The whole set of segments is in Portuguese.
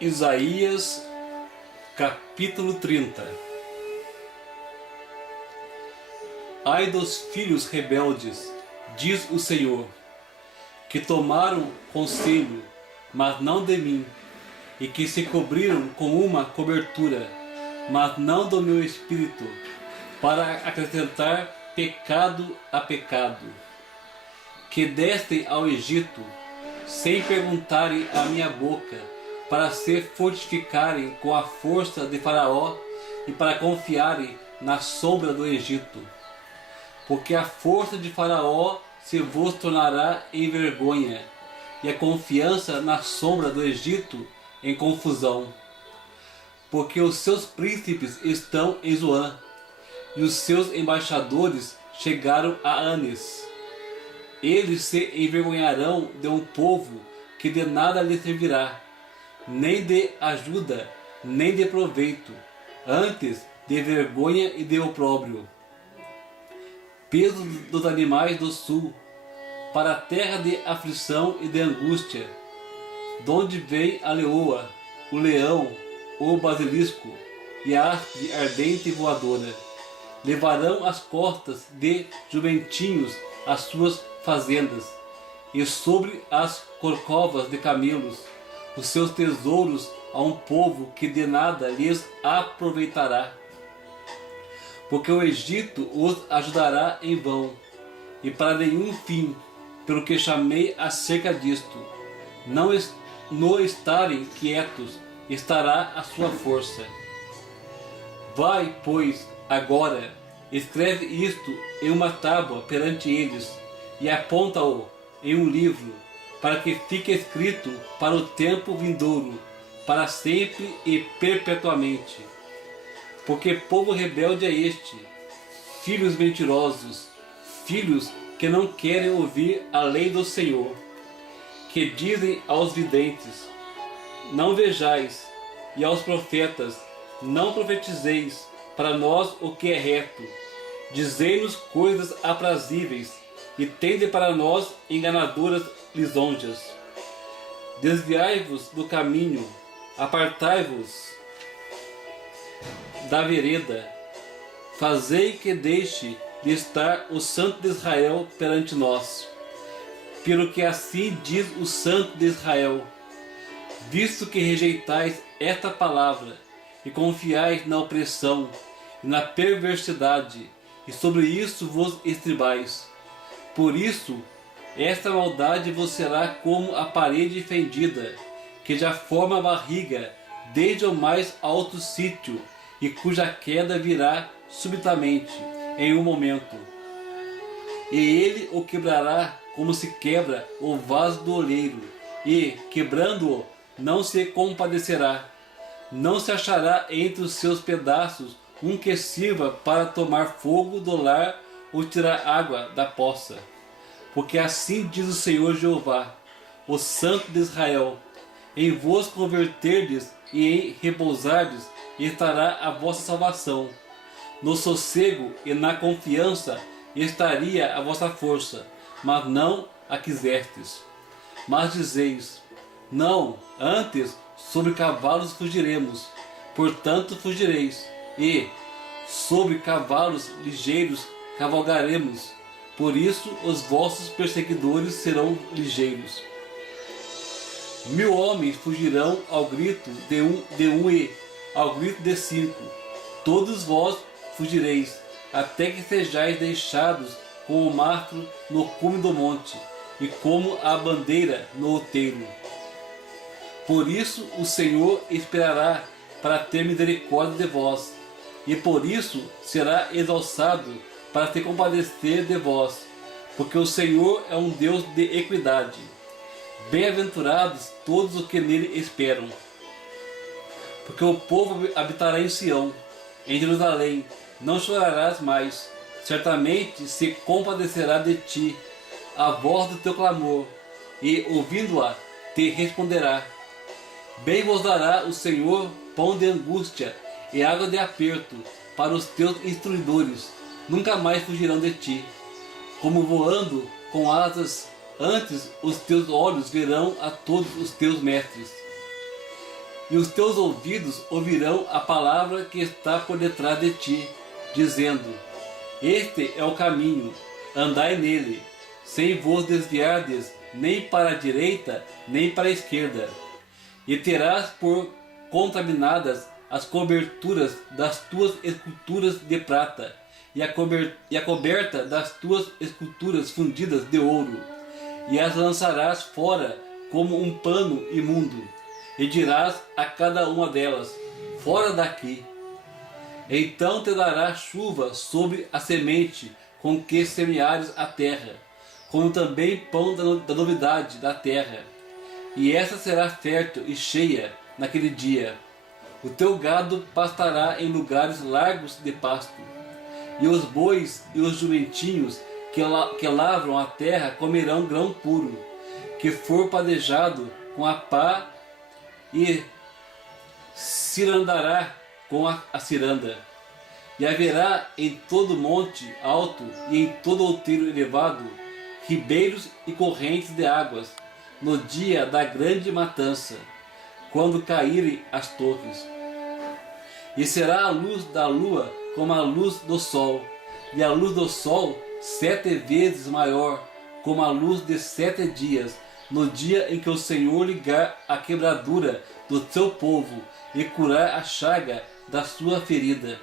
Isaías capítulo 30. Ai dos filhos rebeldes, diz o Senhor, que tomaram conselho, mas não de mim, e que se cobriram com uma cobertura, mas não do meu espírito, para acrescentar pecado a pecado. Que descem ao Egito, sem perguntarem à minha boca, para se fortificarem com a força de Faraó e para confiarem na sombra do Egito. Porque a força de Faraó se vos tornará em vergonha, e a confiança na sombra do Egito em confusão. Porque os seus príncipes estão em Zoan, e os seus embaixadores chegaram a Anes. Eles se envergonharão de um povo que de nada lhe servirá, nem de ajuda, nem de proveito, antes de vergonha e de opróbrio. Peso dos animais do sul, para a terra de aflição e de angústia, donde vem a leoa, o leão, o basilisco e a aspe ardente e voadora. Levarão as costas de jumentinhos às suas fazendas, e sobre as corcovas de camelos, os seus tesouros a um povo que de nada lhes aproveitará. Porque o Egito os ajudará em vão, e para nenhum fim, pelo que chamei acerca disto. Não estarem quietos estará a sua força. Vai, pois, agora, escreve isto em uma tábua perante eles, e aponta-o em um livro, para que fique escrito para o tempo vindouro, para sempre e perpetuamente. Porque povo rebelde é este, filhos mentirosos, filhos que não querem ouvir a lei do Senhor, que dizem aos videntes, não vejais, e aos profetas, não profetizeis para nós o que é reto, dizei-nos coisas aprazíveis, e tende para nós enganadoras lisonjas. Desviai-vos do caminho, apartai-vos da vereda, fazei que deixe de estar o Santo de Israel perante nós. Pelo que assim diz o Santo de Israel, visto que rejeitais esta palavra, e confiais na opressão e na perversidade, e sobre isso vos estribais. Por isso, esta maldade vos será como a parede fendida, que já forma a barriga desde o mais alto sítio, e cuja queda virá subitamente, em um momento. E ele o quebrará como se quebra o vaso do oleiro, e, quebrando-o, não se compadecerá. Não se achará entre os seus pedaços um que sirva para tomar fogo do lar ou tirar água da poça. Porque assim diz o Senhor Jeová, o Santo de Israel, em vos converterdes e em repousardes estará a vossa salvação. No sossego e na confiança estaria a vossa força, mas não a quisestes. Mas dizeis, não, antes sobre cavalos fugiremos, portanto fugireis, e sobre cavalos ligeiros cavalgaremos, por isso os vossos perseguidores serão ligeiros. 1000 homens fugirão ao grito de um e ao grito de 5, todos vós fugireis, até que sejais deixados como o mastro no cume do monte, e como a bandeira no outeiro. Por isso o Senhor esperará para ter misericórdia de vós, e por isso será exalçado para se compadecer de vós, porque o Senhor é um Deus de equidade. Bem-aventurados todos os que nele esperam. Porque o povo habitará em Sião, em Jerusalém, não chorarás mais, certamente se compadecerá de ti a voz do teu clamor, e ouvindo-a te responderá. Bem vos dará o Senhor pão de angústia e água de aperto para os teus instruidores, nunca mais fugirão de ti. Como voando com asas, antes os teus olhos verão a todos os teus mestres. e os teus ouvidos ouvirão a palavra que está por detrás de ti, dizendo: este é o caminho, andai nele, sem vos desviardes nem para a direita, nem para a esquerda. E terás por contaminadas as coberturas das tuas esculturas de prata, e a coberta das tuas esculturas fundidas de ouro, e as lançarás fora como um pano imundo, e dirás a cada uma delas: fora daqui. Então te dará chuva sobre a semente com que semeares a terra, como também pão da novidade da terra. E essa será fértil e cheia naquele dia. O teu gado pastará em lugares largos de pasto, e os bois e os jumentinhos que lavram a terra comerão grão puro, que for padejado com a pá, e cirandará com a ciranda. E haverá em todo monte alto e em todo outeiro elevado ribeiros e correntes de águas no dia da grande matança, quando caírem as torres. E será a luz da lua como a luz do sol, e a luz do sol 7 vezes maior, como a luz de 7 dias, no dia em que o Senhor ligar a quebradura do seu povo e curar a chaga da sua ferida.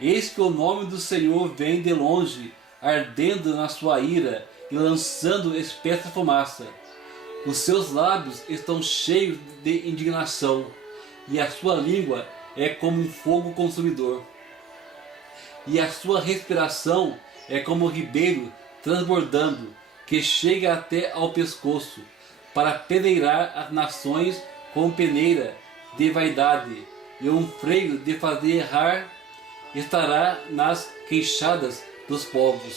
Eis que o nome do Senhor vem de longe, ardendo na sua ira e lançando espessa fumaça. Os seus lábios estão cheios de indignação, e a sua língua é como um fogo consumidor. E a sua respiração é como um ribeiro transbordando, que chega até ao pescoço, para peneirar as nações com peneira de vaidade, e um freio de fazer errar estará nas queixadas dos povos.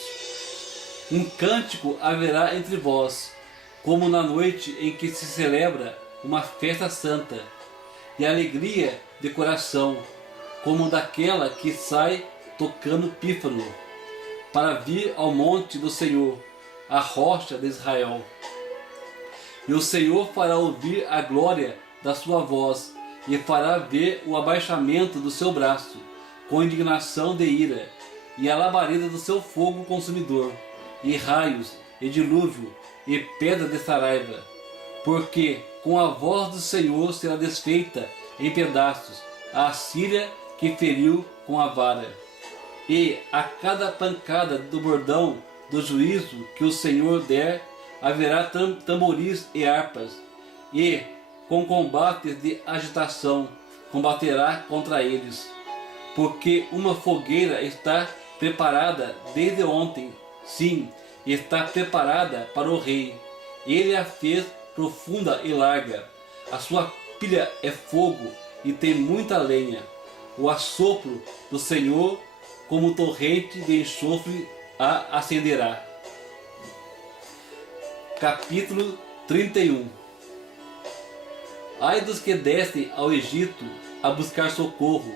Um cântico haverá entre vós, como na noite em que se celebra uma festa santa, e alegria de coração, como daquela que sai tocando pífano, para vir ao monte do Senhor, a rocha de Israel. E o Senhor fará ouvir a glória da sua voz, e fará ver o abaixamento do seu braço, com indignação de ira, e a labareda do seu fogo consumidor, e raios, e dilúvio, e pedra de saraiva. Porque com a voz do Senhor será desfeita em pedaços a Assíria que feriu com a vara. E a cada pancada do bordão do juízo que o Senhor der, haverá tamboris e harpas, e com combates de agitação combaterá contra eles. Porque uma fogueira está preparada desde ontem, sim, está preparada para o rei. Ele a fez profunda e larga. A sua pilha é fogo e tem muita lenha. O assopro do Senhor, como torrente de enxofre, a acenderá. Capítulo 31. Ai dos que descem ao Egito a buscar socorro,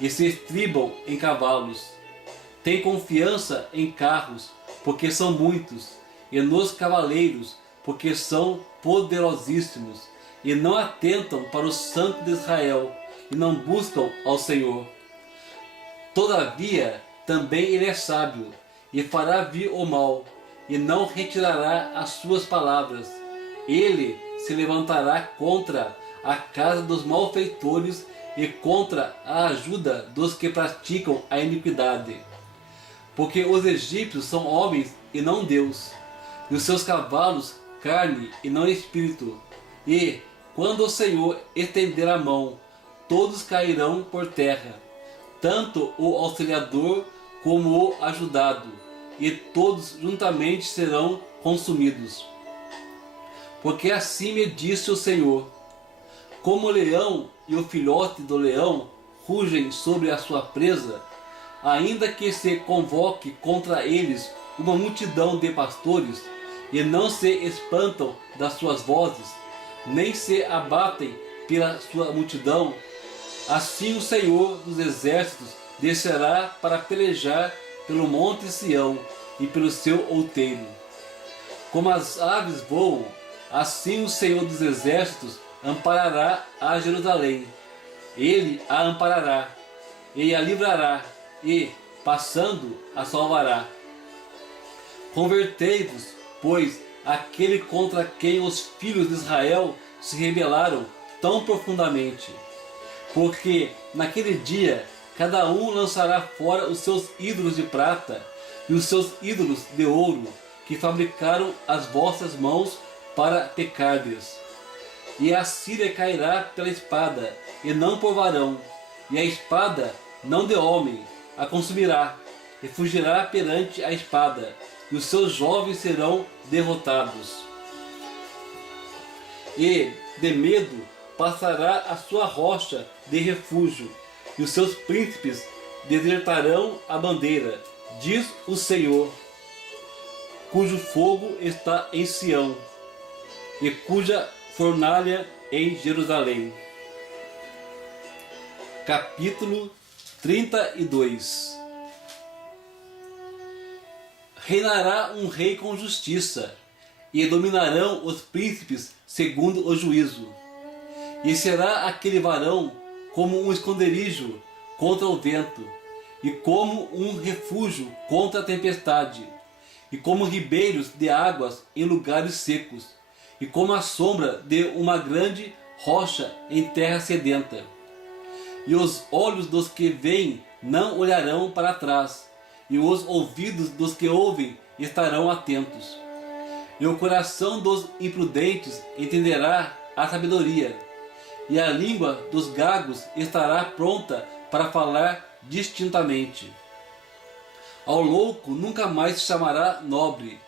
e se estribam em cavalos. Tem confiança em carros, porque são muitos, e nos cavaleiros, porque são poderosíssimos, e não atentam para o Santo de Israel, e não buscam ao Senhor. Todavia, também ele é sábio, e fará vir o mal, e não retirará as suas palavras. Ele se levantará contra a casa dos malfeitores e contra a ajuda dos que praticam a iniquidade. Porque os egípcios são homens e não Deus, e os seus cavalos carne e não espírito. E, quando o Senhor estender a mão, todos cairão por terra, tanto o auxiliador como o ajudado, e todos juntamente serão consumidos. Porque assim me disse o Senhor: como o leão e o filhote do leão rugem sobre a sua presa, ainda que se convoque contra eles uma multidão de pastores, e não se espantam das suas vozes, nem se abatem pela sua multidão, assim o Senhor dos exércitos descerá para pelejar pelo monte Sião e pelo seu outeiro. Como as aves voam, assim o Senhor dos exércitos amparará a Jerusalém. Ele a amparará, e a livrará, e, passando, a salvará. Convertei-vos, pois, àquele contra quem os filhos de Israel se rebelaram tão profundamente. Porque, naquele dia, cada um lançará fora os seus ídolos de prata e os seus ídolos de ouro, que fabricaram as vossas mãos para pecardes. E a Síria cairá pela espada, e não por varão, e a espada, não de homem, a consumirá, e fugirá perante a espada, e os seus jovens serão derrotados. E, de medo, passará a sua rocha de refúgio, e os seus príncipes desertarão a bandeira, diz o Senhor, cujo fogo está em Sião, e cuja fornalha em Jerusalém. Capítulo 32. Reinará um rei com justiça, e dominarão os príncipes segundo o juízo. E será aquele varão como um esconderijo contra o vento, e como um refúgio contra a tempestade, e como ribeiros de águas em lugares secos, e como a sombra de uma grande rocha em terra sedenta. E os olhos dos que veem não olharão para trás, e os ouvidos dos que ouvem estarão atentos. E o coração dos imprudentes entenderá a sabedoria, e a língua dos gagos estará pronta para falar distintamente. Ao louco nunca mais se chamará nobre,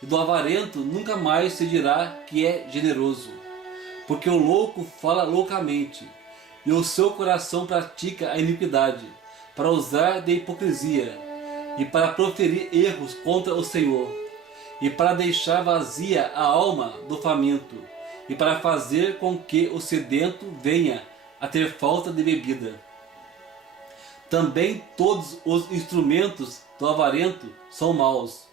e do avarento nunca mais se dirá que é generoso. Porque o louco fala loucamente, e o seu coração pratica a iniquidade, para usar de hipocrisia, e para proferir erros contra o Senhor, e para deixar vazia a alma do faminto, e para fazer com que o sedento venha a ter falta de bebida. Também todos os instrumentos do avarento são maus.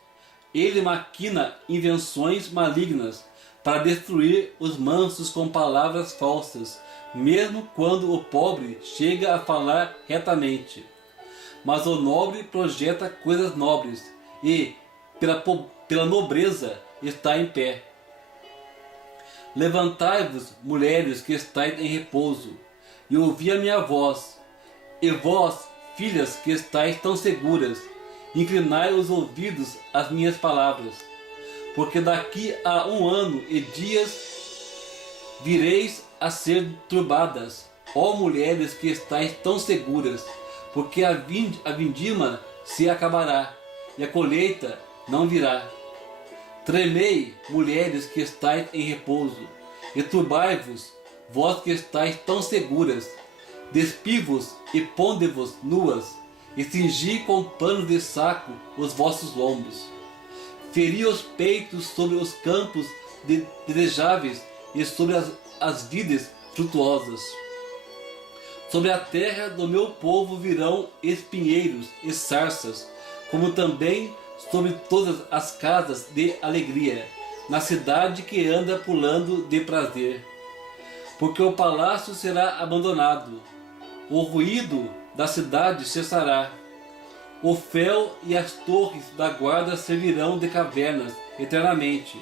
Ele maquina invenções malignas para destruir os mansos com palavras falsas, mesmo quando o pobre chega a falar retamente. Mas o nobre projeta coisas nobres e, pela nobreza, está em pé. Levantai-vos, mulheres que estáis em repouso, e ouvi a minha voz. E vós, filhas que estáis tão seguras, inclinai os ouvidos às minhas palavras. Porque daqui a 1 ano e dias vireis a ser turbadas, ó mulheres que estáis tão seguras, porque a vindima se acabará, e a colheita não virá. Tremei, mulheres que estáis em repouso, e turbai-vos, vós que estáis tão seguras. Despivo-vos e ponde-vos nuas, e cingi com pano de saco os vossos lombos. Feri os peitos sobre os campos desejáveis e sobre as vides frutuosas. Sobre a terra do meu povo virão espinheiros e sarças, como também sobre todas as casas de alegria, na cidade que anda pulando de prazer. Porque o palácio será abandonado, o ruído da cidade cessará, o fel e as torres da guarda servirão de cavernas eternamente,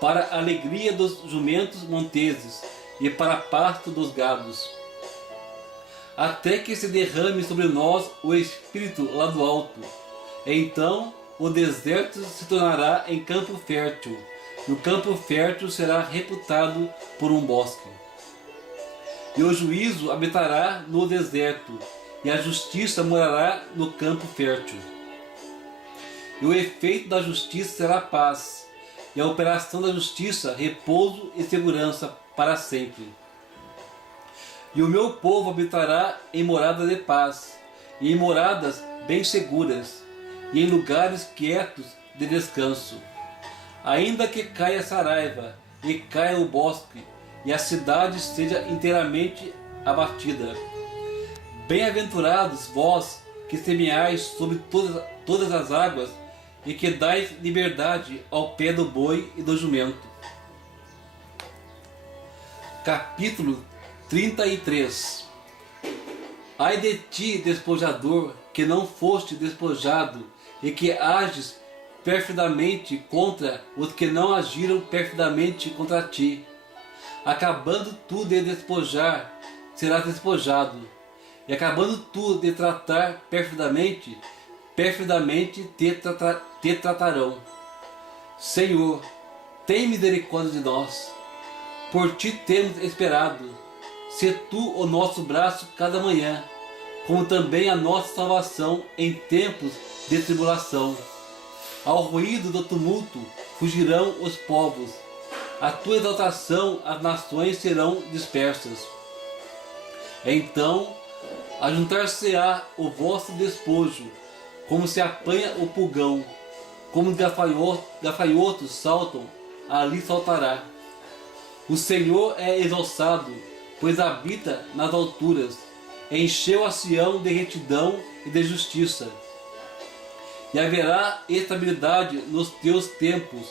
para a alegria dos jumentos monteses e para pasto dos gados. Até que se derrame sobre nós o Espírito lá do alto. Então o deserto se tornará em campo fértil, e o campo fértil será reputado por um bosque. E o juízo habitará no deserto, e a justiça morará no campo fértil. E o efeito da justiça será paz, e a operação da justiça repouso e segurança para sempre. E o meu povo habitará em moradas de paz, e em moradas bem seguras, e em lugares quietos de descanso. Ainda que caia a saraiva, e caia o bosque, e a cidade seja inteiramente abatida. Bem-aventurados vós que semeais sobre todas as águas, e que dais liberdade ao pé do boi e do jumento. Capítulo 33. Ai de ti, despojador, que não foste despojado, e que ages perfidamente contra os que não agiram perfidamente contra ti. Acabando tu de despojar, serás despojado, e acabando tu de tratar perfidamente, perfidamente te tratarão. Senhor, tem misericórdia de nós. Por ti temos esperado. Sê tu o nosso braço cada manhã, como também a nossa salvação em tempos de tribulação. Ao ruído do tumulto fugirão os povos. A tua exaltação as nações serão dispersas. Então ajuntar-se-á o vosso despojo, como se apanha o pulgão, como os gafanhotos saltam, ali saltará. O Senhor é exalçado, pois habita nas alturas, encheu a Sião de retidão e de justiça. E haverá estabilidade nos teus tempos,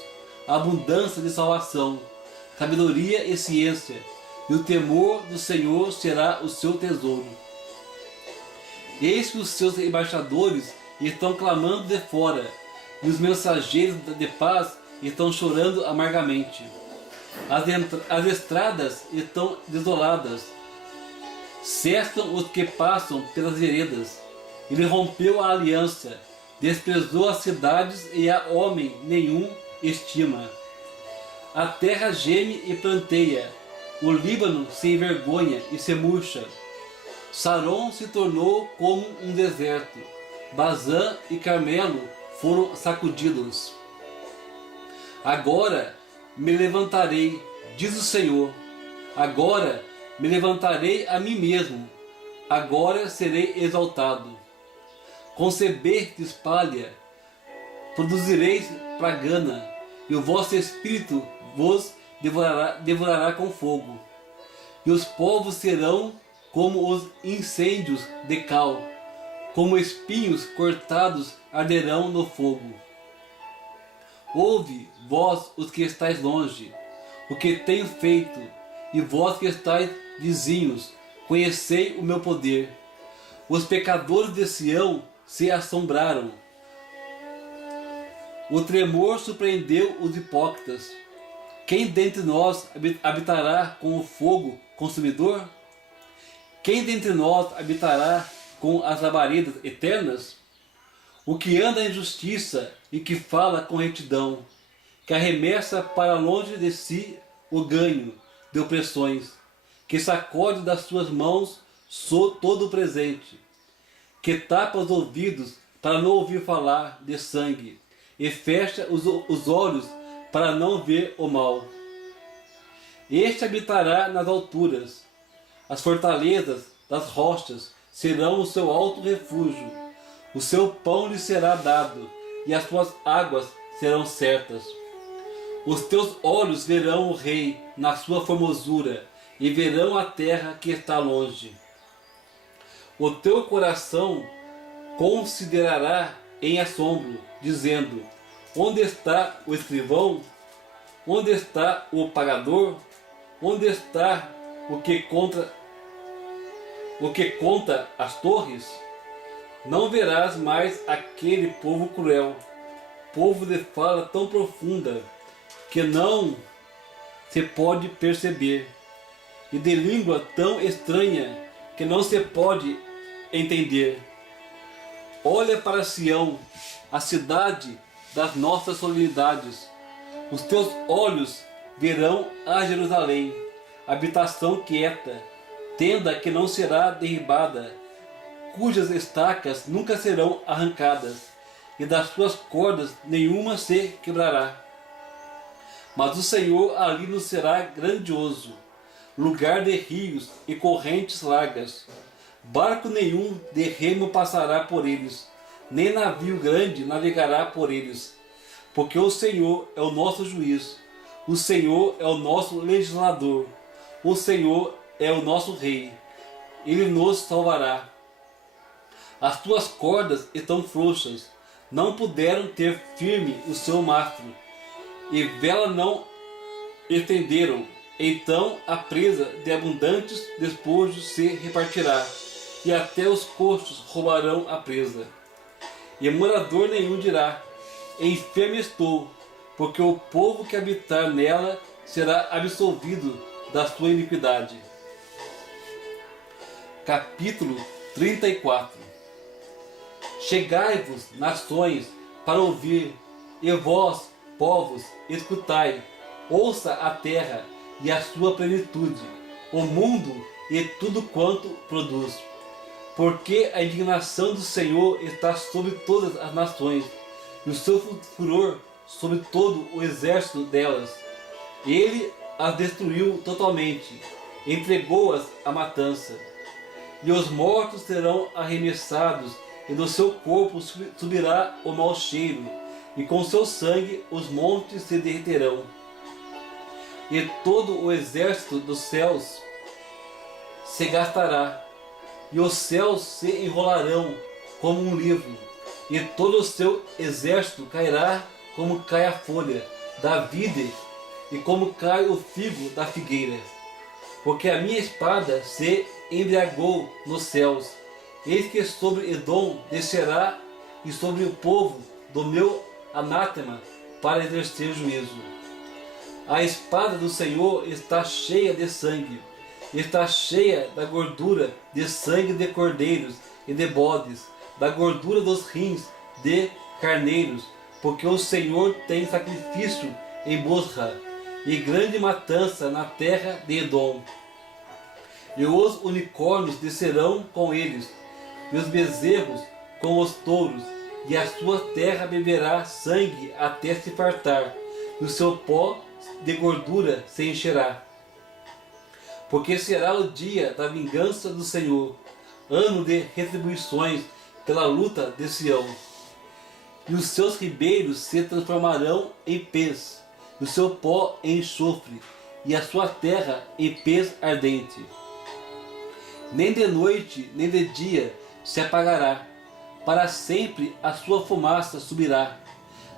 abundância de salvação, sabedoria e ciência, e o temor do Senhor será o seu tesouro. Eis que os seus embaixadores estão clamando de fora, e os mensageiros de paz estão chorando amargamente. As estradas estão desoladas, cessam os que passam pelas veredas. Ele rompeu a aliança, desprezou as cidades e a homem nenhum estima. A terra geme e planteia, o Líbano se envergonha e se murcha. Saron se tornou como um deserto, Bazã e Carmelo foram sacudidos. Agora me levantarei, diz o Senhor, agora me levantarei a mim mesmo, agora serei exaltado. Concebestes palha, produzireis pragana, e o vosso espírito vos devorará com fogo. E os povos serão como os incêndios de cal, como espinhos cortados arderão no fogo. Ouve, vós os que estáis longe, o que tenho feito, e vós que estáis vizinhos, conhecei o meu poder. Os pecadores de Sião se assombraram. O tremor surpreendeu os hipócritas. Quem dentre nós habitará com o fogo consumidor? Quem dentre nós habitará com as labaredas eternas? O que anda em justiça e que fala com retidão, que arremessa para longe de si o ganho de opressões, que sacode das suas mãos todo o presente, que tapa os ouvidos para não ouvir falar de sangue, e fecha os olhos para não ver o mal. Este habitará nas alturas, as fortalezas das rochas serão o seu alto refúgio. O seu pão lhe será dado, e as suas águas serão certas. Os teus olhos verão o rei na sua formosura, e verão a terra que está longe. O teu coração considerará em assombro, dizendo: onde está o escrivão? Onde está o pagador? Onde está o que conta as torres? Não verás mais aquele povo cruel, povo de fala tão profunda que não se pode perceber, e de língua tão estranha que não se pode entender. Olha para Sião, a cidade das nossas solenidades. Os teus olhos verão a Jerusalém, habitação quieta, tenda que não será derribada, cujas estacas nunca serão arrancadas, e das suas cordas nenhuma se quebrará. Mas o Senhor ali nos será grandioso, lugar de rios e correntes largas. Barco nenhum de remo passará por eles, nem navio grande navegará por eles, porque o Senhor é o nosso juiz, o Senhor é o nosso legislador, o Senhor é o nosso rei, ele nos salvará. As tuas cordas estão frouxas, não puderam ter firme o seu mastro, e vela não estenderam Então a presa de abundantes despojos se repartirá, e até os coxos roubarão a presa. E morador nenhum dirá: enfermo estou, porque o povo que habitar nela será absolvido da sua iniquidade. Capítulo 34. Chegai-vos, nações, para ouvir, e vós, povos, escutai. Ouça a terra e a sua plenitude, o mundo e tudo quanto produz. Porque a indignação do Senhor está sobre todas as nações, e o seu furor sobre todo o exército delas. Ele as destruiu totalmente, entregou-as à matança. E os mortos serão arremessados, e do seu corpo subirá o mau cheiro, e com seu sangue os montes se derreterão. E todo o exército dos céus se gastará, e os céus se enrolarão como um livro, e todo o seu exército cairá como cai a folha da vide, e como cai o figo da figueira. Porque a minha espada se embriagou nos céus, eis que sobre Edom descerá, e sobre o povo do meu anátema, para exercer juízo. A espada do Senhor está cheia de sangue, está cheia da gordura de sangue de cordeiros e de bodes, da gordura dos rins de carneiros, porque o Senhor tem sacrifício em Bosra, e grande matança na terra de Edom. E os unicórnios descerão com eles, e os bezerros com os touros, e a sua terra beberá sangue até se fartar, e o seu pó de gordura se encherá. Porque será o dia da vingança do Senhor, ano de retribuições pela luta de Sião. E os seus ribeiros se transformarão em pez, e o seu pó em enxofre, e a sua terra em pez ardente. Nem de noite, nem de dia se apagará, para sempre a sua fumaça subirá.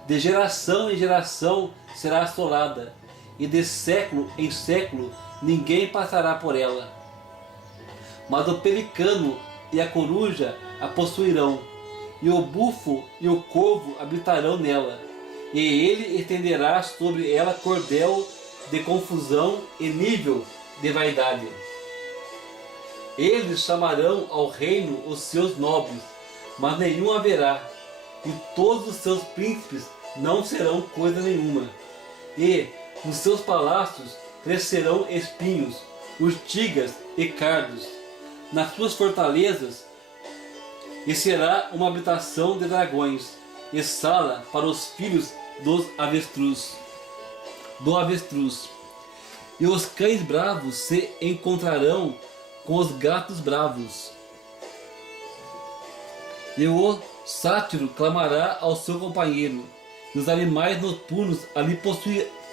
De geração em geração será assolada, e de século em século ninguém passará por ela. Mas o pelicano e a coruja a possuirão, e o bufo e o corvo habitarão nela, e ele estenderá sobre ela cordel de confusão e nível de vaidade. Eles chamarão ao reino os seus nobres, mas nenhum haverá, e todos os seus príncipes não serão coisa nenhuma. E nos seus palácios crescerão espinhos, urtigas e cardos. Nas suas fortalezas, e será uma habitação de dragões, e sala para os filhos do avestruz. E os cães bravos se encontrarão com os gatos bravos. E o sátiro clamará ao seu companheiro, e os animais noturnos ali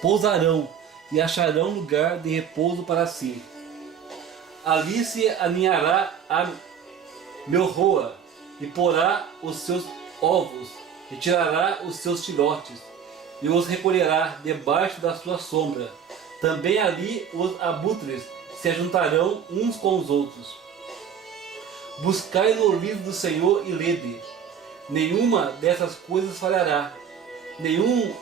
pousarão, e acharão lugar de repouso para si. Ali se aninhará a melroa, e porá os seus ovos, e tirará os seus filhotes, e os recolherá debaixo da sua sombra. Também ali os abutres se ajuntarão uns com os outros. Buscai no livro do Senhor e lede. Nenhuma dessas coisas falhará, nenhuma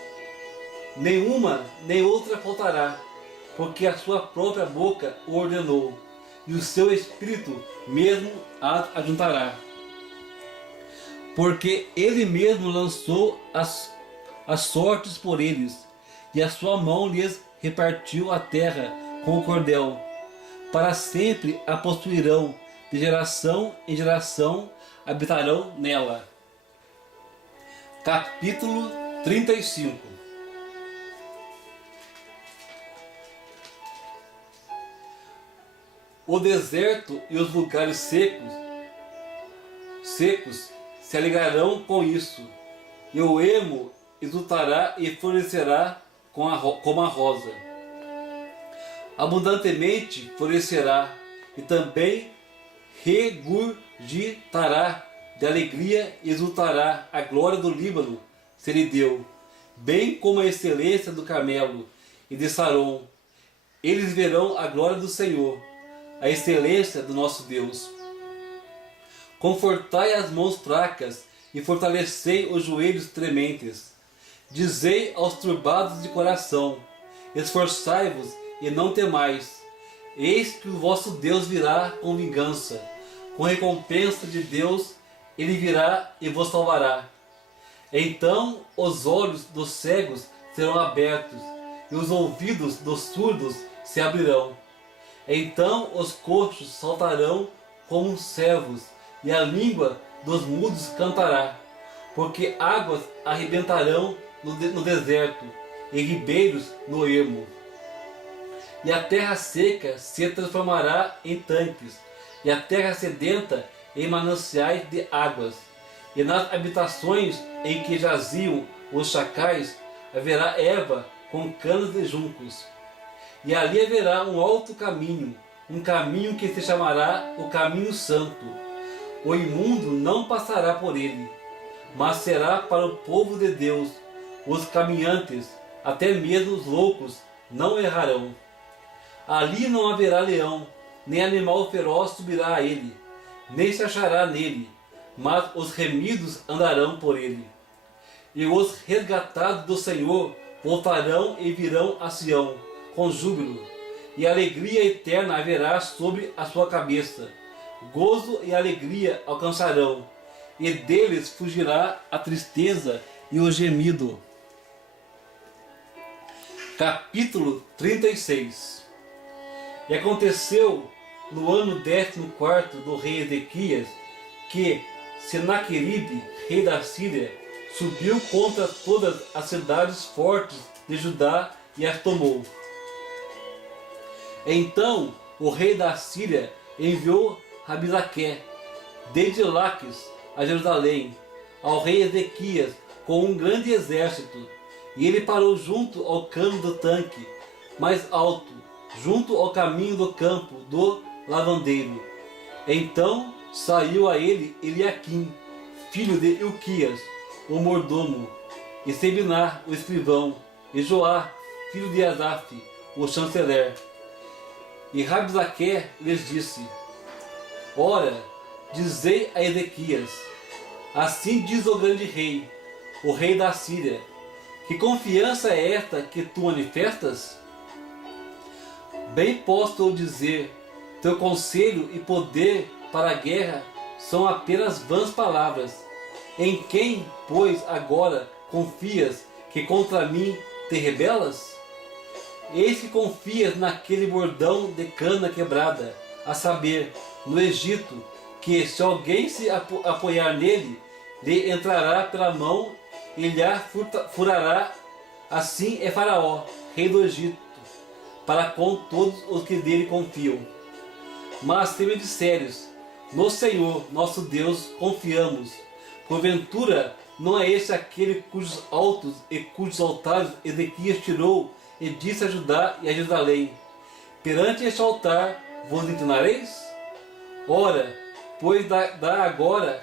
nem outra faltará, porque a sua própria boca o ordenou, e o seu espírito mesmo a ajuntará. Porque ele mesmo lançou as sortes por eles, e a sua mão lhes repartiu a terra com o cordel. Para sempre a possuirão, de geração em geração habitarão nela. Capítulo 35. O deserto e os lugares secos se alegrarão com isso, e o ermo exultará e florescerá como a rosa. Abundantemente florescerá, e também regurgitará de alegria e exultará. A glória do Líbano se lhe deu, bem como a excelência do Carmelo e de Saron, eles verão a glória do Senhor, a excelência do nosso Deus. Confortai as mãos fracas e fortalecei os joelhos trementes. Dizei aos turbados de coração: esforçai-vos e não temais. Eis que o vosso Deus virá com vingança. Com recompensa de Deus, ele virá e vos salvará. Então os olhos dos cegos serão abertos, e os ouvidos dos surdos se abrirão. Então os coxos saltarão como servos, e a língua dos mudos cantará. Porque águas arrebentarão no deserto, e ribeiros no ermo. E a terra seca se transformará em tanques, e a terra sedenta em mananciais de águas. E nas habitações em que jaziam os chacais haverá erva com canas de juncos. E ali haverá um alto caminho, um caminho que se chamará o caminho santo. O imundo não passará por ele, mas será para o povo de Deus. Os caminhantes, até mesmo os loucos, não errarão. Ali não haverá leão, nem animal feroz subirá a ele, nem se achará nele, mas os remidos andarão por ele. E os resgatados do Senhor voltarão e virão a Sião, com júbilo, e alegria eterna haverá sobre a sua cabeça. Gozo e alegria alcançarão, e deles fugirá a tristeza e o gemido. Capítulo 36. E aconteceu no ano 14º do rei Ezequias, que Senaqueribe, rei da Síria, subiu contra todas as cidades fortes de Judá e as tomou. Então o rei da Síria enviou Rabisaque, desde Laques a Jerusalém, ao rei Ezequias com um grande exército, e ele parou junto ao cano do tanque mais alto, junto ao caminho do campo do lavandeiro. Então saiu a ele Eliaquim, filho de Ilquias, o mordomo, e Sebiná, o escrivão, e Joá, filho de Asaf, o chanceler. E Rabsaque lhes disse: ora, dizei a Ezequias: assim diz o grande rei, o rei da Síria, que confiança é esta que tu manifestas? Bem posso eu dizer, teu conselho e poder para a guerra são apenas vãs palavras. Em quem, pois, agora confias que contra mim te rebelas? Eis que confias naquele bordão de cana quebrada, a saber, no Egito, que se alguém se apoiar nele, lhe entrará pela mão e lhe furará. Assim é Faraó, rei do Egito, para com todos os que dele confiam. Mas se me disseres: no Senhor nosso Deus confiamos, porventura não é esse aquele cujos altos e cujos altares Ezequias tirou e disse a Judá e a Jerusalém: perante este altar vos inclinareis? Ora, pois dá agora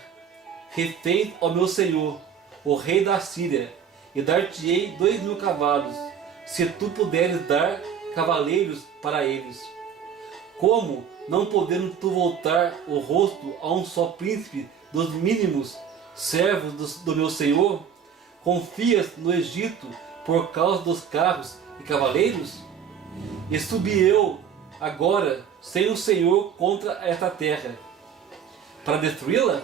refém ao meu senhor, o rei da Síria, e dar-te-ei 2000 cavalos, se tu puderes dar cavaleiros para eles. Como, não podendo tu voltar o rosto a um só príncipe dos mínimos servos do meu senhor, confias no Egito por causa dos carros e cavaleiros? E subi eu agora sem o Senhor contra esta terra, para destruí-la?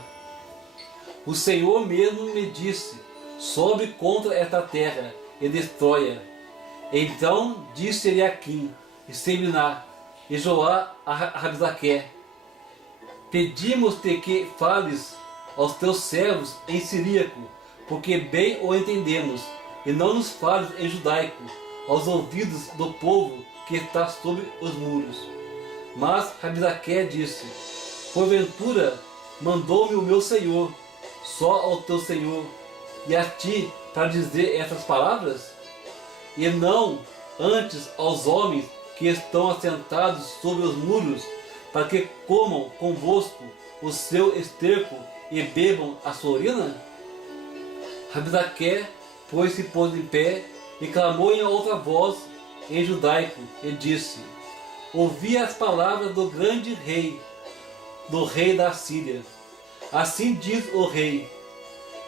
O Senhor mesmo me disse: sobe contra esta terra e destrói-a. Então disse Eliaquim, e Sebiná, e Joá a Rabsaque: pedimos-te que fales aos teus servos em siríaco, porque bem o entendemos, e não nos fales em judaico, aos ouvidos do povo que está sobre os muros. Mas Rabsaque disse: porventura mandou-me o meu senhor só ao teu senhor e a ti para dizer essas palavras? E não antes aos homens que estão assentados sobre os muros, para que comam convosco o seu esterco e bebam a sua urina? Rabsaque, pois, se pôs em pé e clamou em alta voz em judaico e disse: ouvi as palavras do grande rei, do rei da Síria. Assim diz o rei: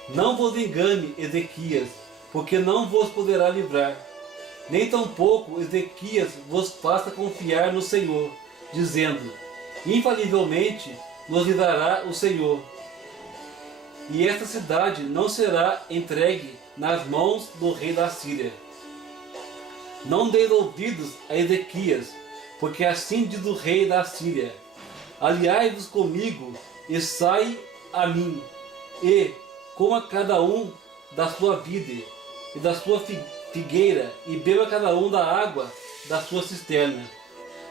não vos engane, Ezequias, porque não vos poderá livrar. Nem tampouco Ezequias vos faça confiar no Senhor, dizendo: infalivelmente nos livrará o Senhor, e esta cidade não será entregue nas mãos do rei da Síria. Não deis ouvidos a Ezequias, porque assim diz o rei da Síria: aliai-vos comigo e sai a mim, e coma cada um da sua vide e da sua figueira, e beba cada um da água da sua cisterna,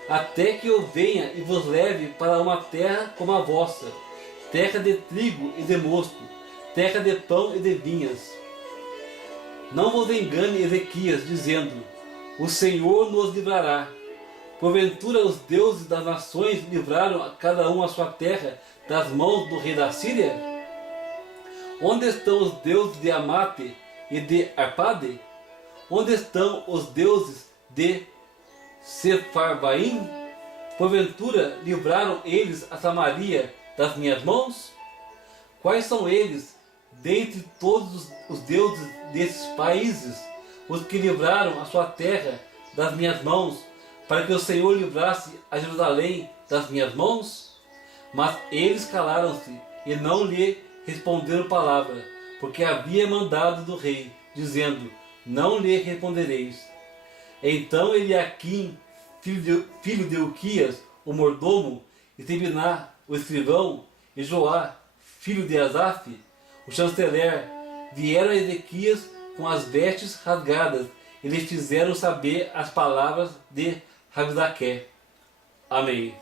até que eu venha e vos leve para uma terra como a vossa, terra de trigo e de mosto, terra de pão e de vinhas. Não vos engane, Ezequias, dizendo: o Senhor nos livrará. Porventura os deuses das nações livraram a cada um a sua terra das mãos do rei da Síria? Onde estão os deuses de Amate e de Arpade? Onde estão os deuses de Sepharvaim? Porventura livraram eles a Samaria das minhas mãos? Quais são eles, dentre todos os deuses desses países, os que livraram a sua terra das minhas mãos, para que o Senhor livrasse a Jerusalém das minhas mãos? Mas eles calaram-se e não lhe responderam palavra, porque havia mandado do rei, dizendo: não lhe respondereis. Então Eliaquim, filho de Uquias, o mordomo, e Sebiná, o escrivão, e Joá, filho de Asaf, o chanceler, vieram a Ezequias com as vestes rasgadas, e lhe fizeram saber as palavras de Rabsaqué. Amém.